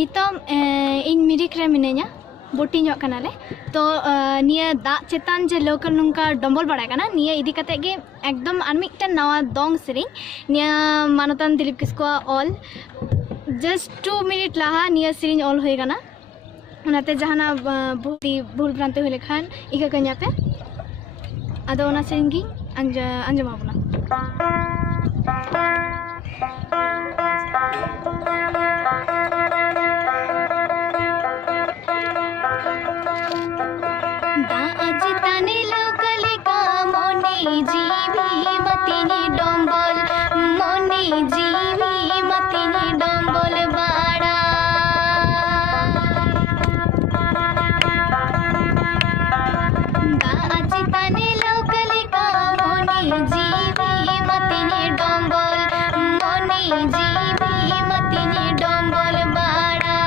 नितम इन मिरिक रे मिने냐 बोटी ñok kanale तो निया दाग चेतान जे लोकल नुंका डम्बल बड़ा कना निया इदी कते गे एकदम आर मिदटेन नवा दong सेरिंग निया मानतान दिलीप किस्कुआ ऑल जस्ट 2 मिनट लाहा निया सेरिंग ऑल होय कना उनाते जहाना भूल भ्रांति हुई लेखान इका कन्या पे आदो उना सेरिंग गी अंजमा बुना जीवी मतिनी डम्बल मनी जीवी मतिनी डम्बल बाड़ा दाची तने लोकले का मनी जीवी मतिनी डम्बल मनी जीवी मतिनी डम्बल बाड़ा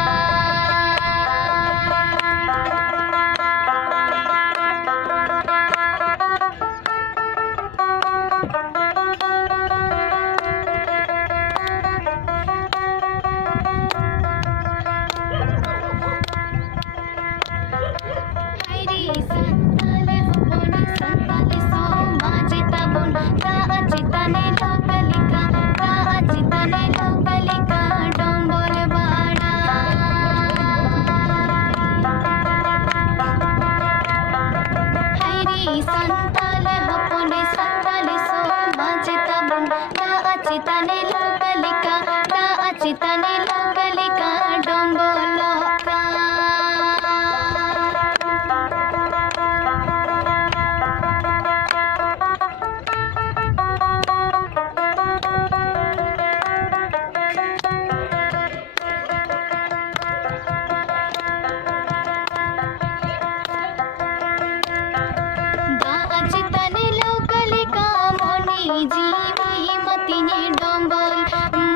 जीवी मतिनी डम्बल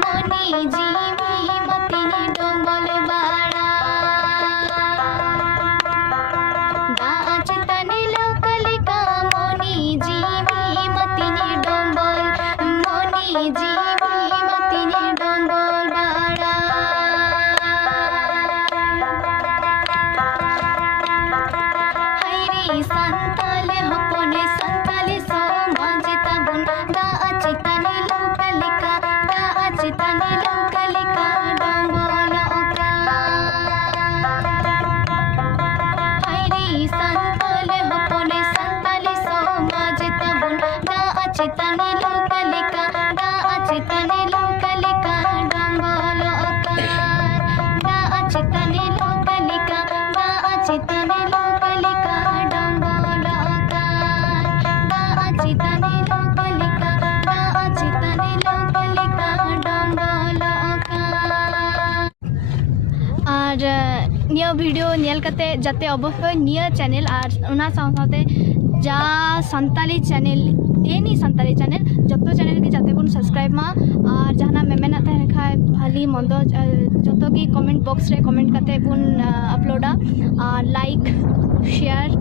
मनी जीवी मतिनी डम्बल बाड़ा दाच तने लोकले का मनी जीवी मतिनी डम्बल मनी जीवी मतिनी डम्बल बाड़ा हायरे संताले हपने संताले समाज ताबुन दाचितने लोकलिका डम्बल ओका हायरे संताले हपने संताले समाज ताबुन दाचितने लोकलिका डम्बल ओका दाचितने लोकलिका डम्बल ओका दाचितने और निया वीडियो नेल कते जाते अवश्य निया चैनल और उना साथे जा Santali channel any Santali channel जतो चैनल के जाते बुन सब्सक्राइब मा और जहाना मेमेना तहन खाय भाली मंदो जतो की कमेंट बॉक्स रे कमेंट कते बुन अपलोडा और लाइक शेयर